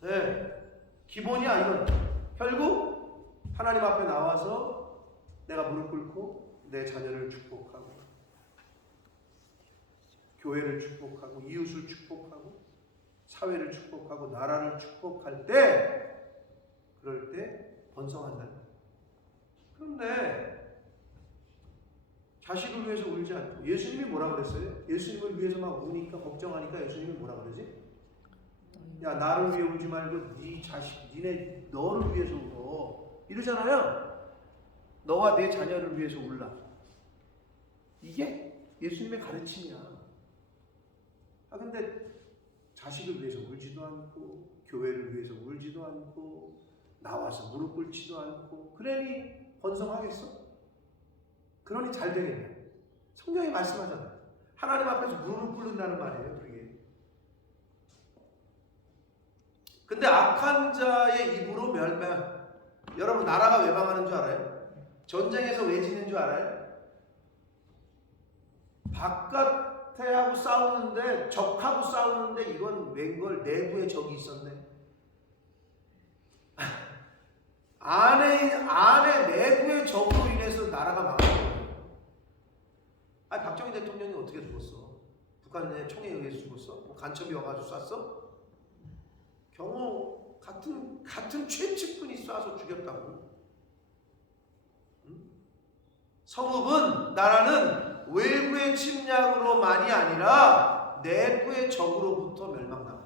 네. 기본이야 이건. 결국 하나님 앞에 나와서 내가 무릎 꿇고 내 자녀를 축복하고 교회를 축복하고 이웃을 축복하고 사회를 축복하고 나라를 축복할 때, 그럴 때 번성한다. 그런데 자식을 위해서 울지 않고, 예수님이 뭐라 그랬어요? 예수님을 위해서 막 우니까 걱정하니까 예수님이 뭐라 그러지? 야 나를 위해 울지 말고 네 자식, 너를 위해서 울어. 이러잖아요. 너와 내 자녀를 위해서 울라. 이게 예수님의 가르침이야. 근데 자식을 위해서 울지도 않고 교회를 위해서 울지도 않고 나와서 무릎 꿇지도 않고 그러니 번성하겠어? 그러니 잘 되겠냐? 성경이 말씀하잖아요. 하나님 앞에서 무릎 꿇는다는 말이에요. 그게. 근데 악한 자의 입으로 멸망. 여러분 나라가 왜 망하는 줄 알아요? 전쟁에서 왜 지는 줄 알아요? 바깥에 하고 싸우는데 적하고 싸우는데 이건 웬걸 내부에 적이 있었네. 안에 내부의 적으로 인해서 나라가 망하는 거예요. 박정희 대통령이 어떻게 죽었어? 북한의 총에 의해서 죽었어? 뭐 간첩이 와가지고 쐈어? 경호 같은 최측근이 쏴서 죽였다고. 응? 성읍은 나라는 외부의 침략으로만이 아니라 내부의 적으로부터 멸망당한다.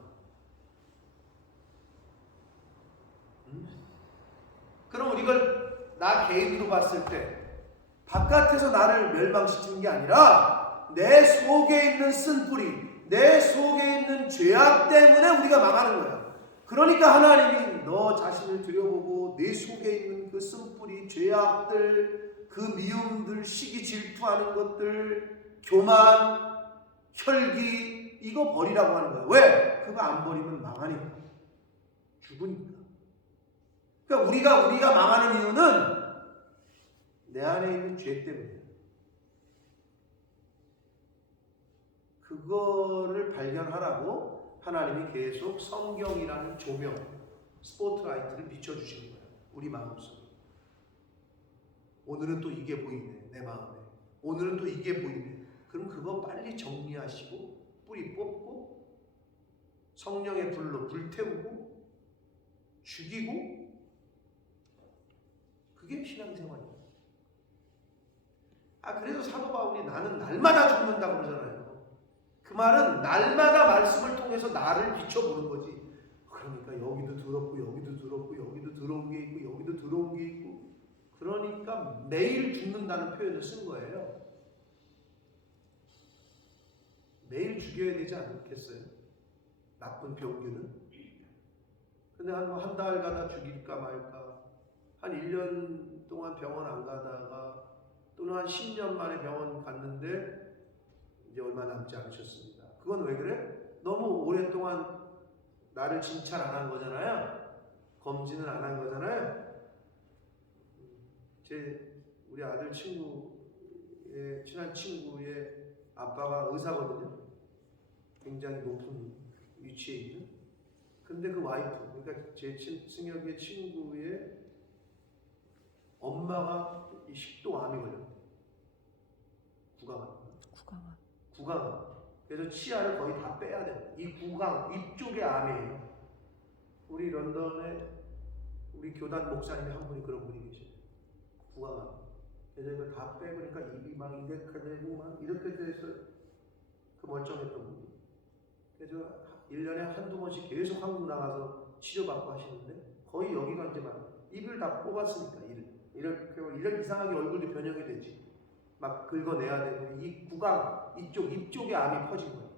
그럼 이걸 나 개인으로 봤을 때 바깥에서 나를 멸망시키는 게 아니라 내 속에 있는 쓴뿌리, 내 속에 있는 죄악 때문에 우리가 망하는 거야. 그러니까 하나님이 너 자신을 들여보고 내 속에 있는 그 쓴뿌리, 죄악들, 그 미움들, 시기 질투하는 것들, 교만, 혈기 이거 버리라고 하는 거야. 왜? 그거 안 버리면 망하니까. 죽으니까. 그러니까 우리가 망하는 이유는 내 안에 있는 죄 때문이에요. 그거를 발견하라고 하나님이 계속 성경이라는 조명, 스포트라이트를 비춰주시는 거예요. 우리 마음속에. 오늘은 또 이게 보이네, 내 마음에. 오늘은 또 이게 보이네. 그럼 그거 빨리 정리하시고 뿌리 뽑고 성령의 불로 불태우고 죽이고 그게 신앙생활이에요. 그래서 사도 바울이 나는 날마다 죽는다고 그러잖아요. 그 말은 날마다 말씀을 통해서 나를 비춰보는 거지. 그러니까 여기도 더럽고 여기도 더럽고 여기도 더러운 게 있고 여기도 더러운 게 있고 그러니까 매일 죽는다는 표현을 쓴 거예요. 매일 죽여야 되지 않겠어요? 나쁜 병균은? 근데 한 달 가다 죽일까 말까 한 1년 동안 병원 안 가다가 또는 한 10년 만에 병원 갔는데 이제 얼마 남지 않으셨습니다. 그건 왜 그래? 너무 오랫동안 나를 진찰 안 한 거잖아요. 검진을 안 한 거잖아요. 우리 아들 친구의 친한 친구의 아빠가 의사거든요. 굉장히 높은 위치에 있는. 근데 그 와이프, 그러니까 제 승혁의 친구의 엄마가 이 식도암이 걸렸어요. 구강암. 그래서 치아를 거의 다 빼야 돼요. 이 구강, 입 쪽에 암이에요. 우리 런던에 우리 교단 목사님이 한 분이 그런 분이 계셔요. 구강암. 그래서 이걸 다 빼고 그러니까 입이 막 이렇게 되고 막 이렇게 돼서 그 멀쩡했던 분이. 그래서 1년에 한두 번씩 계속 한국 나가서 치료받고 하시는데 거의 여기가 이제 막 입을 다 뽑았으니까 이렇게 이상하게 얼굴도 변형이 되지. 막 긁어내야 되고 이 구강 이쪽 입 쪽에 암이 퍼진 거예요.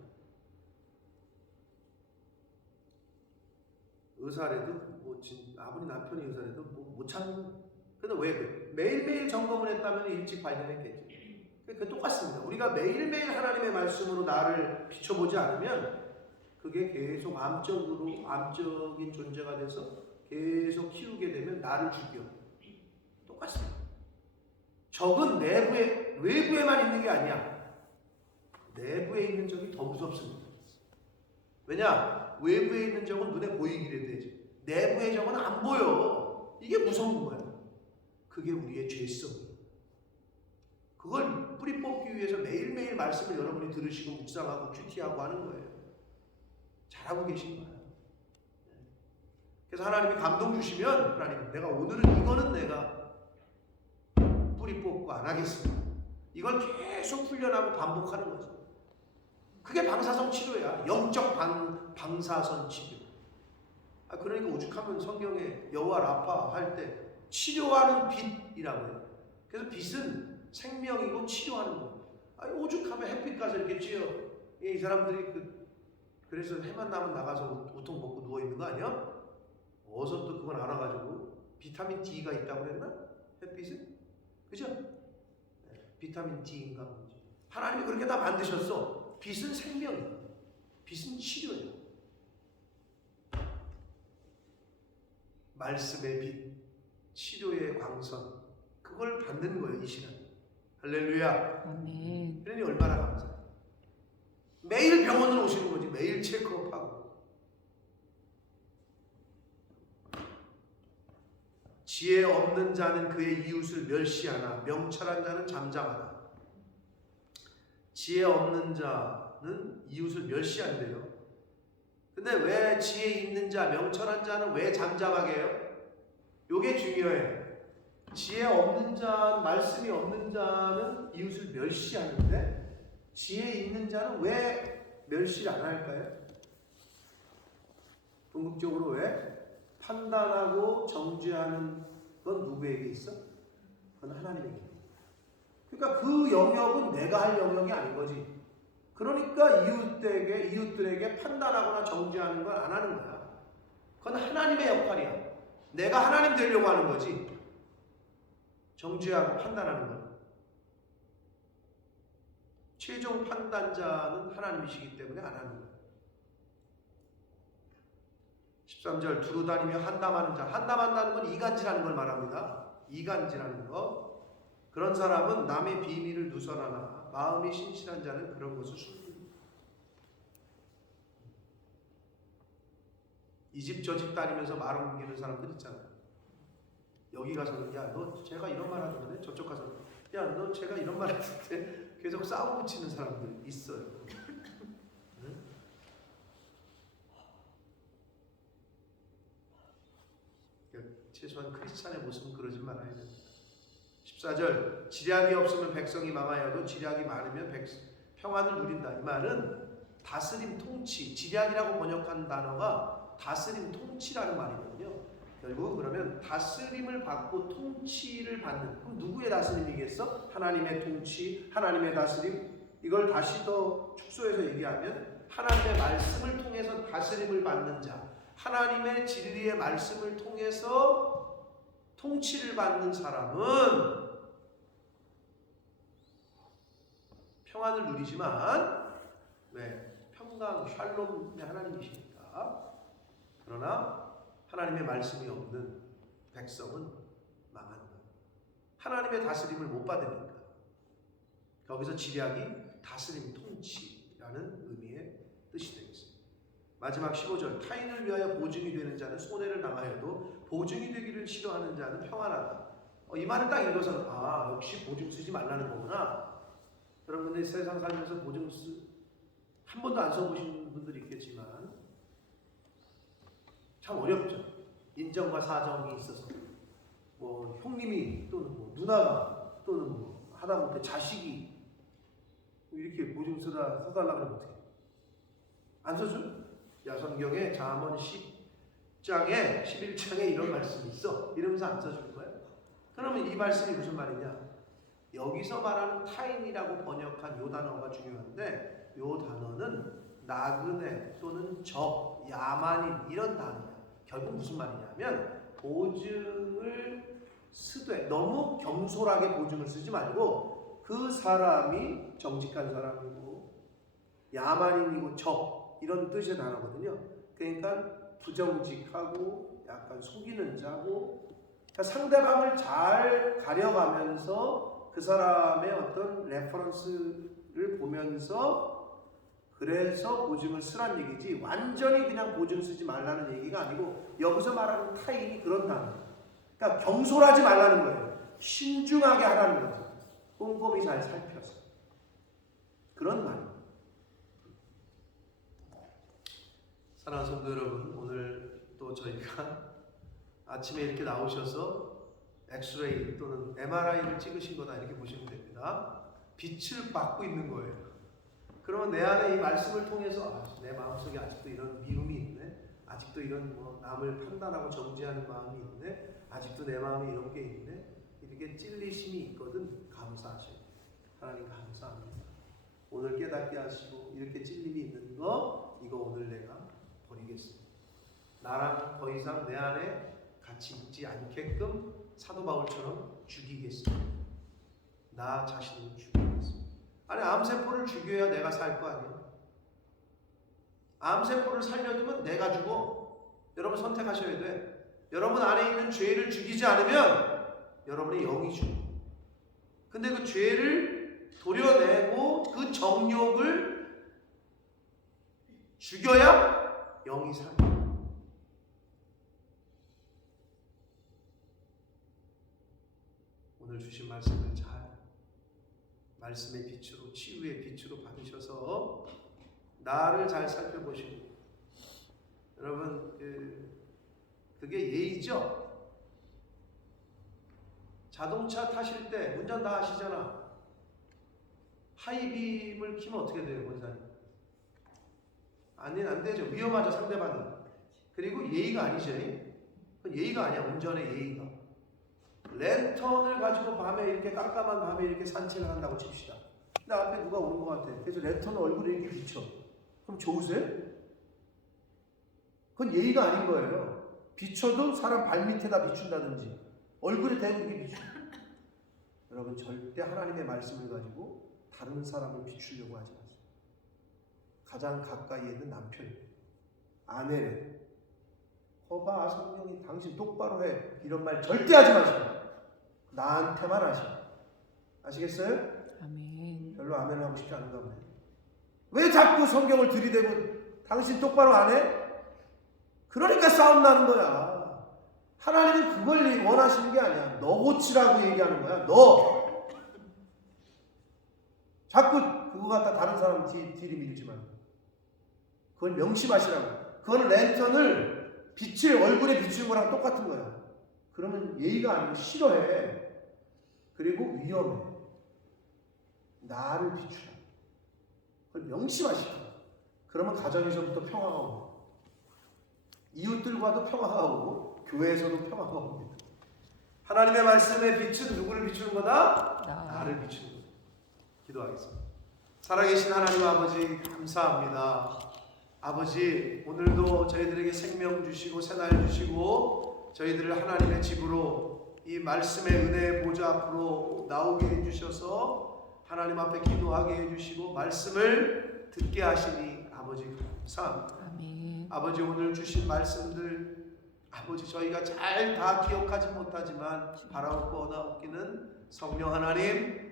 의사래도 아무리 남편이 의사래도 못 찾는 거예요. 근데 왜 그래? 매일매일 점검을 했다면 일찍 발견했겠지. 그게 똑같습니다. 우리가 매일매일 하나님의 말씀으로 나를 비춰보지 않으면 그게 계속 암적인 존재가 돼서 계속 키우게 되면 나를 죽여. 똑같습니다. 적은 외부에만 있는 게 아니야. 내부에 있는 적이 더 무섭습니다. 왜냐? 외부에 있는 적은 눈에 보이기라도 되지. 내부의 적은 안 보여. 이게 무서운 거야. 그게 우리의 죄성이에요. 그걸 뿌리 뽑기 위해서 매일매일 말씀을 여러분이 들으시고 묵상하고 큐티하고 하는 거예요. 잘하고 계신 거예요. 그래서 하나님이 감동 주시면 하나님 내가 오늘은 이거는 내가 뿌리 뽑고 안 하겠습니다. 이걸 계속 훈련하고 반복하는 거죠. 그게 방사선 치료야. 영적 방사선 치료. 그러니까 오죽하면 성경에 여호와 라파 할 때 치료하는 빛이라고 해요. 그래서 빛은 생명이고 치료하는 거. 아니, 오죽하면 햇빛 가서 이렇게 쬐어. 이 사람들이 그래서 해만 나면 나가서 우통 먹고 누워 있는 거 아니야? 어서 또 그걸 알아가지고 비타민 D가 있다고 그랬나? 햇빛은? 그죠? 비타민 D인가 뭔지. 하나님이 그렇게 다 만드셨어. 빛은 생명이야. 빛은 치료야. 말씀의 빛, 치료의 광선, 그걸 받는 거예요, 이 시간. 할렐루야. 아멘. 그러니 얼마나 감사해. 매일 병원으로 오시는 거지. 매일 체크업하고. 지혜 없는 자는 그의 이웃을 멸시하나 명철한 자는 잠잠하다. 지혜 없는 자는 이웃을 멸시한대요. 근데 왜 지혜 있는 자, 명철한 자는 왜 잠잠하게 해요? 요게 중요해요. 지혜 없는 자, 말씀이 없는 자는 이웃을 멸시하는데 지혜 있는 자는 왜 멸시를 안 할까요? 궁극적으로 왜? 판단하고 정죄하는 건 누구에게 있어? 그건 하나님에게. 그러니까 그 영역은 내가 할 영역이 아닌 거지. 그러니까 이웃들에게 판단하거나 정죄하는 건 안 하는 거야. 그건 하나님의 역할이야. 내가 하나님 되려고 하는 거지. 정죄하고 판단하는 건. 최종 판단자는 하나님이시기 때문에 안 하는 거야. 13절 두루 다니며 한담하는 자. 한담한다는 건 이간질하는 걸 말합니다. 이간질하는 거. 그런 사람은 남의 비밀을 누설하나 마음이 신실한 자는 그런 것을 숨깁니다. 이 집 저 집 다니면서 말 옮기는 사람들 있잖아요. 여기 가서는 야 너 제가 이런 말 하던데 저쪽 가서 야 너 제가 이런 말 하던데 계속 싸움 붙이는 사람들 있어요. 응? 최소한 크리스찬의 모습은 그러지 말아야 됩니다. 14절 지략이 없으면 백성이 망하여도 지략이 많으면 평안을 누린다. 이 말은 다스림, 통치, 지략이라고 번역한 단어가 다스림, 통치라는 말이거든요. 결국 그러면 다스림을 받고 통치를 받는, 그럼 누구의 다스림이겠어? 하나님의 통치, 하나님의 다스림. 이걸 다시 더 축소해서 얘기하면 하나님의 말씀을 통해서 다스림을 받는 자, 하나님의 진리의 말씀을 통해서 통치를 받는 사람은 평안을 누리지만 평강, 샬롬의 하나님이시니까. 그러나 하나님의 말씀이 없는 백성은 망한다. 하나님의 다스림을 못 받으니까. 거기서 지략이 다스림, 통치라는 의미의 뜻이 되겠습니다. 마지막 15절 타인을 위하여 보증이 되는 자는 손해를 당하여도 보증이 되기를 싫어하는 자는 평안하다. 이 말을 딱 읽어서 역시 보증 쓰지 말라는 거구나. 여러분들 세상 살면서 보증 한 번도 안 써보신 분들이 있겠지만 참 어렵죠. 인정과 사정이 있어서 뭐 형님이 또는 뭐 누나가 또는 뭐 하다못해 자식이 이렇게 보증 써달라 그러면 어떡해? 안 써줘? 성경에 잠언 10장에 11장에 이런 말씀이 있어. 이러면서 안 써줄 거야? 그러면 이 말씀이 무슨 말이냐? 여기서 말하는 타인이라고 번역한 요 단어가 중요한데 요 단어는 나그네 또는 적, 야만인 이런 단어야. 결국 무슨 말이냐면 보증을 쓰되 너무 경솔하게 보증을 쓰지 말고 그 사람이 정직한 사람이고 야만인이고 적 이런 뜻의 단어거든요. 그러니까 부정직하고 약간 속이는 자고 그러니까 상대방을 잘 가려가면서 그 사람의 어떤 레퍼런스를 보면서 그래서 보증을 쓰란 얘기지 완전히 그냥 보증 쓰지 말라는 얘기가 아니고 여기서 말하는 타인이 그런 단어예요. 그러니까 경솔하지 말라는 거예요. 신중하게 하라는 거죠. 꼼꼼히 잘 살펴서. 그런 말이에요. 사랑하는 성도 여러분, 오늘 또 저희가 아침에 이렇게 나오셔서 엑스레이 또는 MRI를 찍으신 거다 이렇게 보시면 됩니다. 빛을 받고 있는 거예요. 그러면 내 안에 이 말씀을 통해서 내 마음속에 아직도 이런 미움이 있네. 아직도 이런 뭐 남을 판단하고 정죄하는 마음이 있네. 아직도 내 마음에 이런 게 있네. 이렇게 찔리심이 있거든. 감사하셔야 돼요. 하나님 감사합니다. 오늘 깨닫게 하시고 이렇게 찔림이 있는 거 이거 오늘 내가 버리겠습니다. 나랑 더 이상 내 안에 같이 있지 않게끔 사도 바울처럼 죽이겠습니다. 나 자신을 죽이겠습니다. 아니 암세포를 죽여야 내가 살 거 아니야. 암세포를 살려두면 내가 죽어. 여러분 선택하셔야 돼. 여러분 안에 있는 죄를 죽이지 않으면 여러분의 영이 죽어. 근데 그 죄를 도려내고 그 정욕을 죽여야 영이 살아. 오늘 주신 말씀을 잘 말씀의 빛으로 치유의 빛으로 받으셔서 나를 잘 살펴보시고 여러분 그게 예의죠. 자동차 타실 때 운전 다 하시잖아. 하이빔을 켜면 어떻게 돼요, 권사님? 안 되죠. 위험하죠, 상대방이. 그리고 예의가 아니죠. 그건 예의가 아니야, 운전의 예의가. 랜턴을 가지고 밤에 이렇게 깜깜한 밤에 이렇게 산책을 한다고 칩시다. 근데 앞에 누가 오는 것 같아. 그래서 랜턴 얼굴에 이렇게 비춰. 그럼 좋으세요? 그건 예의가 아닌 거예요. 비춰도 사람 발밑에다 비춘다든지 얼굴에 대고 이렇게 비춰. 여러분 절대 하나님의 말씀을 가지고 다른 사람을 비추려고 하지 마세요. 가장 가까이에 있는 남편이에요. 아내를 거봐 성령이 당신 똑바로 해 이런 말 절대 하지 마시고 나한테만 하셔. 아시겠어요? 아멘. 별로 아멘을 하고 싶지 않은가 보네. 왜 자꾸 성경을 들이대고 당신 똑바로 안 해? 그러니까 싸움 나는 거야. 하나님은 그걸 원하시는 게 아니야. 너 고치라고 얘기하는 거야. 너 자꾸 그거 갖다 다른 사람 뒤를 밀지 말고 그걸 명심하시라고. 그거는 랜턴을 빛을 얼굴에 비추는 거랑 똑같은 거야. 그러면 예의가 아니고 싫어해. 그리고 위험해. 나를 비추라. 그걸 명심하시라. 그러면 가정에서부터 평화가 오고 이웃들과도 평화가 오고 교회에서도 평화가 옵니다. 하나님의 말씀의 빛은 누구를 비추는 거다? 나를 비추는 거다. 기도하겠습니다. 살아계신 하나님 아버지 감사합니다. 아버지 오늘도 저희들에게 생명 주시고 새날 주시고 저희들을 하나님의 집으로 이 말씀의 은혜의 보좌 앞으로 나오게 해주셔서 하나님 앞에 기도하게 해주시고 말씀을 듣게 하시니 아버지 감사합니다. 아멘. 아버지 오늘 주신 말씀들 아버지 저희가 잘 다 기억하지 못하지만 바라옵고 원하옵기는 성령 하나님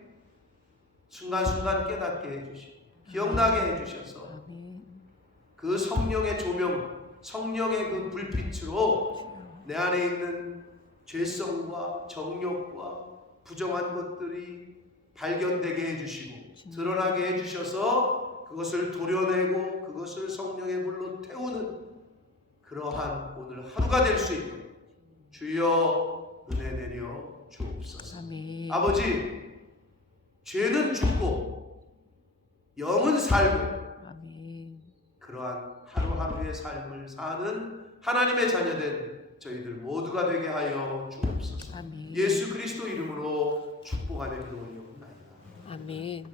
순간순간 깨닫게 해주시고 기억나게 해주셔서 아멘. 그 성령의 조명 성령의 그 불빛으로 내 안에 있는 죄성과 정욕과 부정한 것들이 발견되게 해주시고 드러나게 해주셔서 그것을 도려내고 그것을 성령의 불로 태우는 그러한 오늘 하루가 될 수 있도록 주여 은혜 내려 주옵소서. 아멘. 아버지 죄는 죽고 영은 살고 아멘. 그러한 하루하루의 삶을 사는 하나님의 자녀된 저희들 모두가 되게 하여 주옵소서. 아멘. 예수 그리스도 이름으로 축복하며 기도를 올려옵나이다. 아멘.